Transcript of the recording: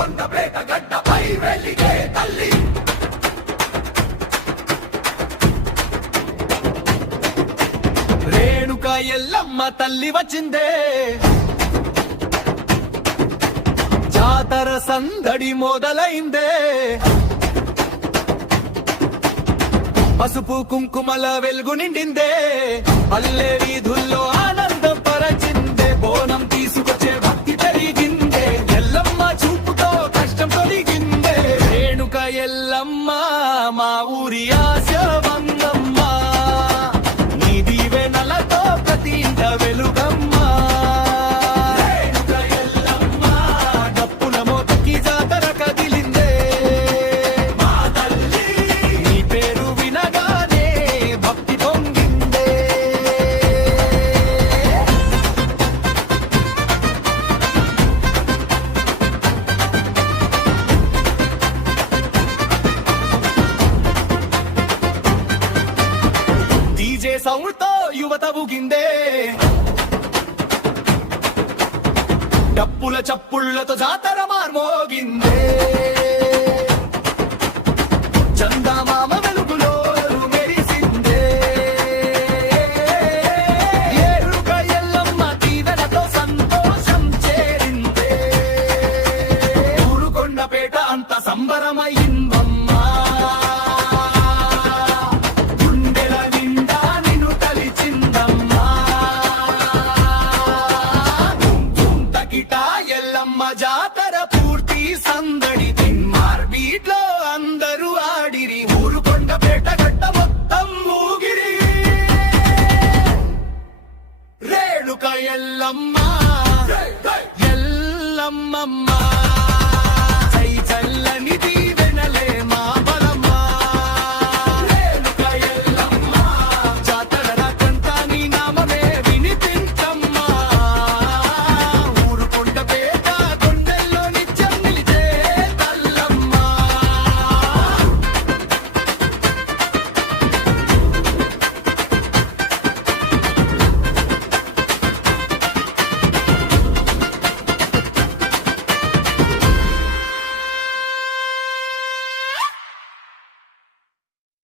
ఊరుకొండపేట గడ్డపై వెలిగే తల్లి రేణుక ఎల్లమ్మ తల్లి వచ్చిందే జాతర సందడి మొదలైందే పసుపు కుంకుమల వెలుగు నిండిందే పల్లె వీధుల్లో ఆనందం పరచిందే బోనం తీసుకొచ్చే భక్తి పెరిగిందే ఎల్లమ్మ చూపుతో కష్టం తొలగిందే రేణుక ఎల్లమ్మ మా ఊరి ఆశ వంగమ్మ నీ దీవెనలతో ప్రతి ఇంట వెలుగమ్మ రేణుక ఎల్లమ్మ డప్పుల మోతకి జాతర కదిలిందే మా తల్లి నీ పేరు వినగానే భక్తి పొంగిందే డీజే సౌండ్తో యువత ఊగిందే డప్పుల చప్పుళ్లతో జాతర మార్మోగిందే చందమామ వెలుగులో మెరిసిందే రేణుక ఎల్లమ్మ దీవెనతో సంతోషం చేరిందే ఊరుకొండపేట అంత సంబరమయ్యిందమ్మా గుండెల నిండా నిన్ను తలిచిందమ్మా తకిట ఎల్లమ్మ జాతర పూర్తి సందడి తిన్మార్ బీట్లో అందరూ ఆడిరి ఊరుకొండపేట గడ్డ మొత్తం ఊగిరి రేణుక ఎల్లమ్మ ఎల్లమ్మమ్మ